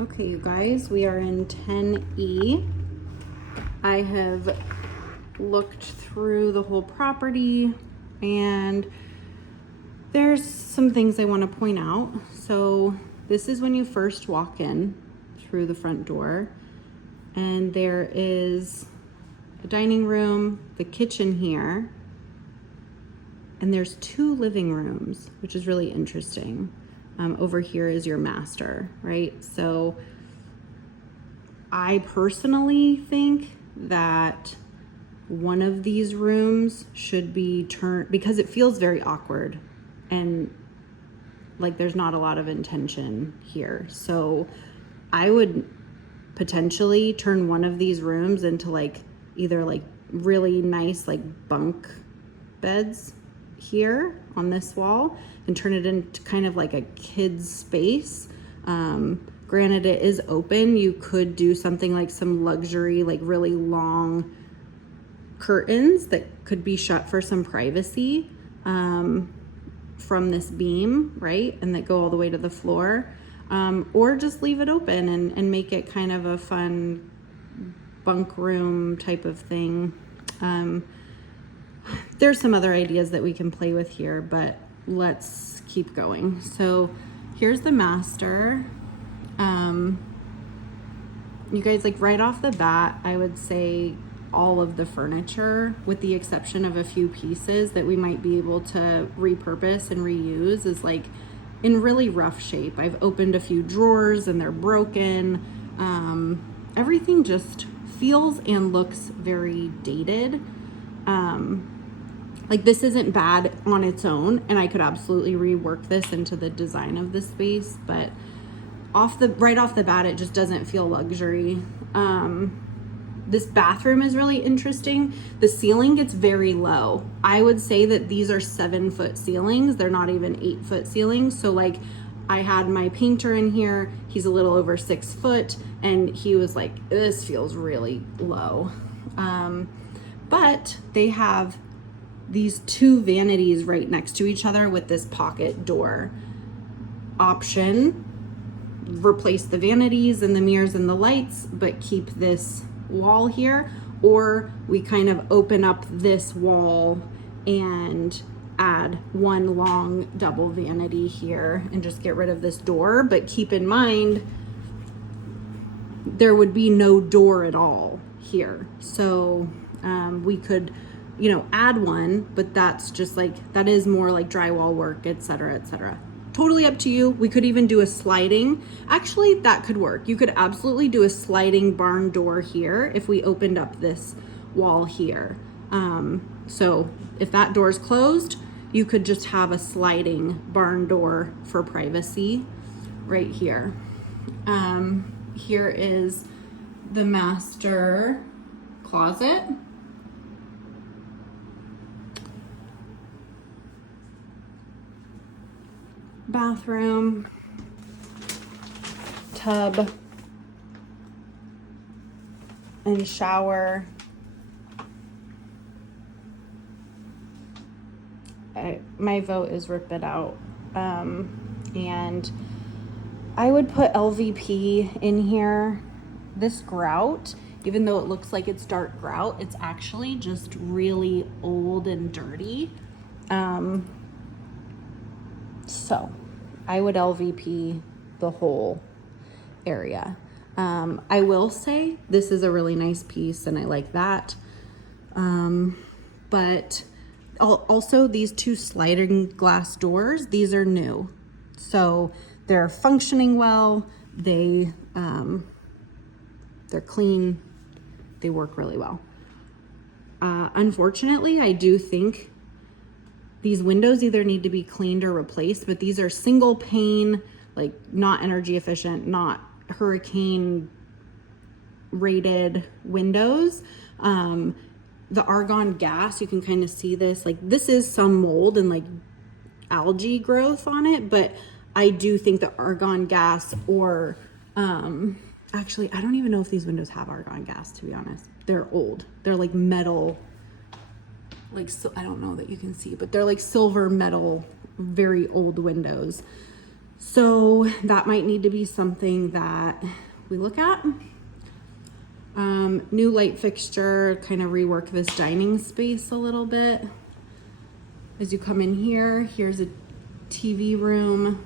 Okay, you guys, we are in 10E. I have looked through the whole property and there's some things I want to point out. So this is when you first walk in through the front door, and there is a dining room, the kitchen here, and there's 2 living rooms, which is really interesting. Over here is your master, right? So I personally think that one of these rooms should be turned, because it feels very awkward and like there's not a lot of intention here. So I would potentially turn one of these rooms into like either like really nice like bunk beds here on this wall and turn it into kind of like a kid's space. Granted, it is open. You could do something like some luxury, like really long curtains that could be shut for some privacy from this beam, right? And that go all the way to the floor. Or just leave it open and make it kind of a fun bunk room type of thing. There's some other ideas that we can play with here, but let's keep going. So here's the master. You guys, like right off the bat, I would say all of the furniture, with the exception of a few pieces that we might be able to repurpose and reuse, is like in really rough shape. I've opened a few drawers and they're broken. Everything just feels and looks very dated. Like this isn't bad on its own, and I could absolutely rework this into the design of the space, but right off the bat, it just doesn't feel luxury. This bathroom is really interesting. The ceiling gets very low. I would say that these are 7-foot ceilings. They're not even 8-foot ceilings. So like I had my painter in here, he's a little over 6 foot, and he was like, this feels really low. But they have these 2 vanities right next to each other with this pocket door option. Replace the vanities and the mirrors and the lights, but keep this wall here, or we kind of open up this wall and add one long double vanity here and just get rid of this door. But keep in mind, there would be no door at all here. So we could, add one, but that's just like, that is more like drywall work, etc., etc. Totally up to you. We could even do a sliding. Actually, that could work. You could absolutely do a sliding barn door here if we opened up this wall here. So if that door is closed, you could just have a sliding barn door for privacy right here. Here is the master closet. Bathroom, tub, and shower. My vote is rip it out. And I would put LVP in here. This grout, even though it looks like it's dark grout, it's actually just really old and dirty. So I would LVP the whole area. I will say this is a really nice piece and I like that. But also these 2 sliding glass doors, these are new. So they're functioning well. They're clean. They work really well. Unfortunately, I do think these windows either need to be cleaned or replaced, but these are single pane, like not energy efficient, not hurricane rated windows. The argon gas, you can kind of see this, like this is some mold and like algae growth on it, but I do think the argon gas or, actually, I don't even know if these windows have argon gas, to be honest. They're old. They're like metal, like, so I don't know that you can see, but they're like silver metal, very old windows. So that might need to be something that we look at. New light fixture, kind of rework this dining space a little bit. As you come in here, here's a TV room.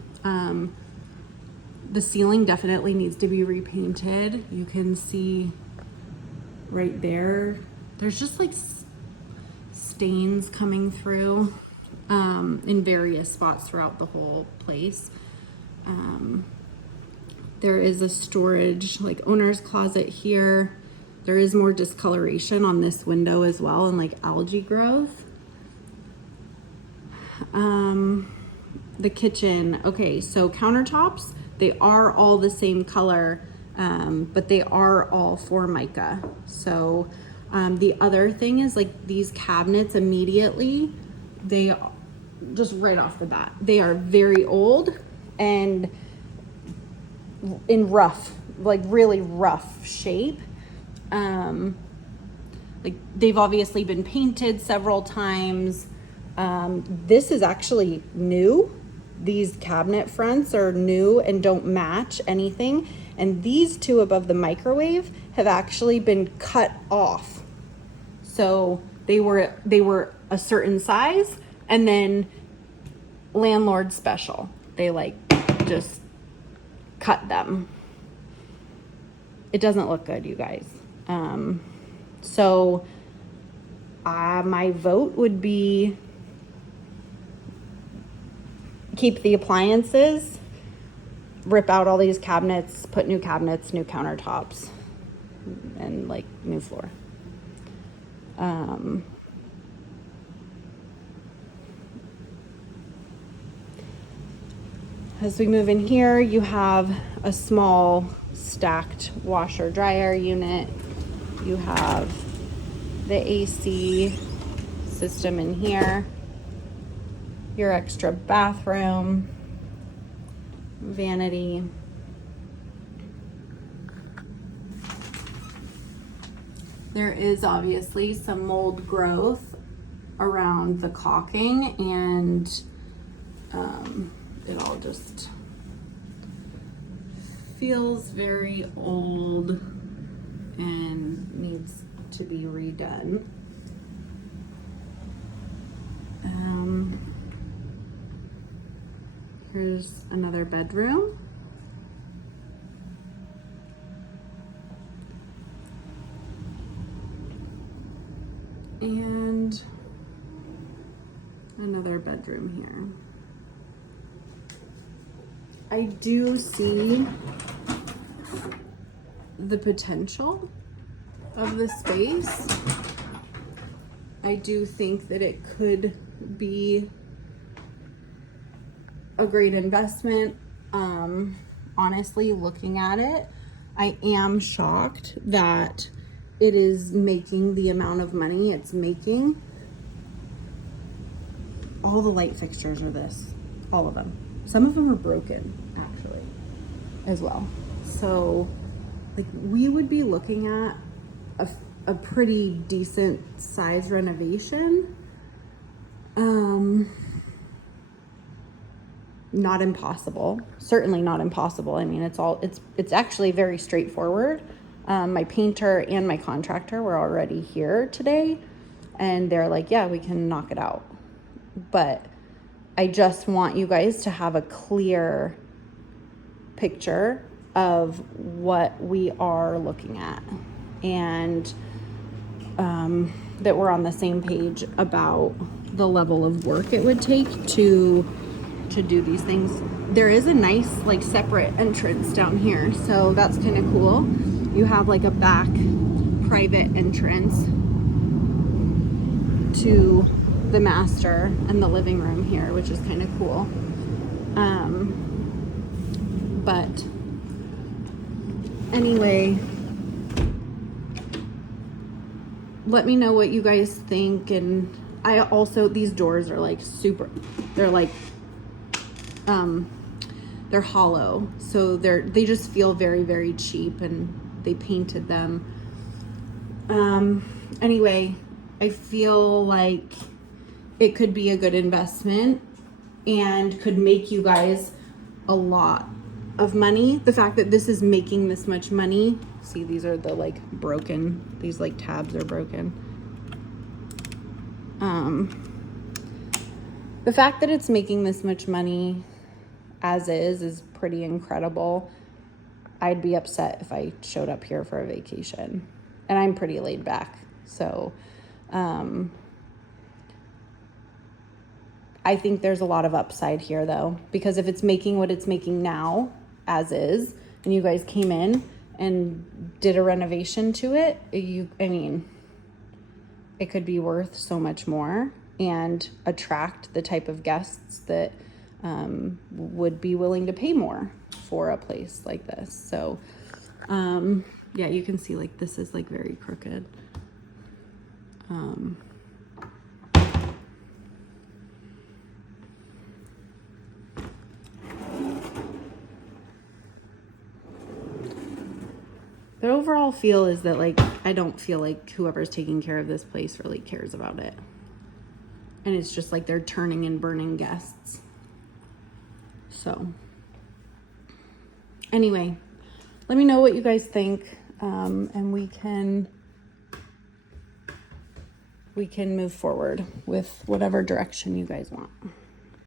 The ceiling definitely needs to be repainted. You can see right there, there's just like stains coming through in various spots throughout the whole place. There is a storage, like owner's closet here. There is more discoloration on this window as well, and like algae growth. The kitchen, okay, so countertops, they are all the same color, but they are all Formica. So the other thing is like these cabinets immediately, they just right off the bat, they are very old and in rough, like really rough shape. Like they've obviously been painted several times. This is actually new. These cabinet fronts are new and don't match anything. And these two above the microwave have actually been cut off. So they were a certain size, and then landlord special. They like just cut them. It doesn't look good, you guys. So my vote would be keep the appliances, rip out all these cabinets, put new cabinets, new countertops, and like new floor. As we move in here, you have a small stacked washer dryer unit. You have the AC system in here, your extra bathroom, vanity. There is obviously some mold growth around the caulking, and it all just feels very old and needs to be redone. Here's another bedroom. And another bedroom here. I do see the potential of the space. I do think that it could be a great investment. Honestly, looking at it, I am shocked that it is making the amount of money it's making. All the light fixtures are this, all of them. Some of them are broken, actually, as well. So, like, we would be looking at a pretty decent size renovation. Not impossible, certainly not impossible. I mean, it's actually very straightforward. My painter and my contractor were already here today, and they're like, yeah, we can knock it out. But I just want you guys to have a clear picture of what we are looking at, and that we're on the same page about the level of work it would take to do these things. There is a nice like separate entrance down here, so that's kind of cool. You have like a back private entrance to the master and the living room here, which is kind of cool. But anyway, let me know what you guys think. And I also, these doors are like super, they're like they're hollow, so they just feel very, very cheap, and they painted them. Anyway, I feel like it could be a good investment and could make you guys a lot of money. The fact that this is making this much money, see, these are the like broken, these like tabs are broken. The fact that it's making this much money as is pretty incredible. I'd be upset if I showed up here for a vacation, and I'm pretty laid back. So, I think there's a lot of upside here though, because if it's making what it's making now as is, and you guys came in and did a renovation to it, I mean, it could be worth so much more and attract the type of guests that would be willing to pay more for a place like this. So, yeah, you can see like this is like very crooked. The overall feel is that like, I don't feel like whoever's taking care of this place really cares about it. And it's just like they're turning and burning guests. So anyway, let me know what you guys think, and we can move forward with whatever direction you guys want.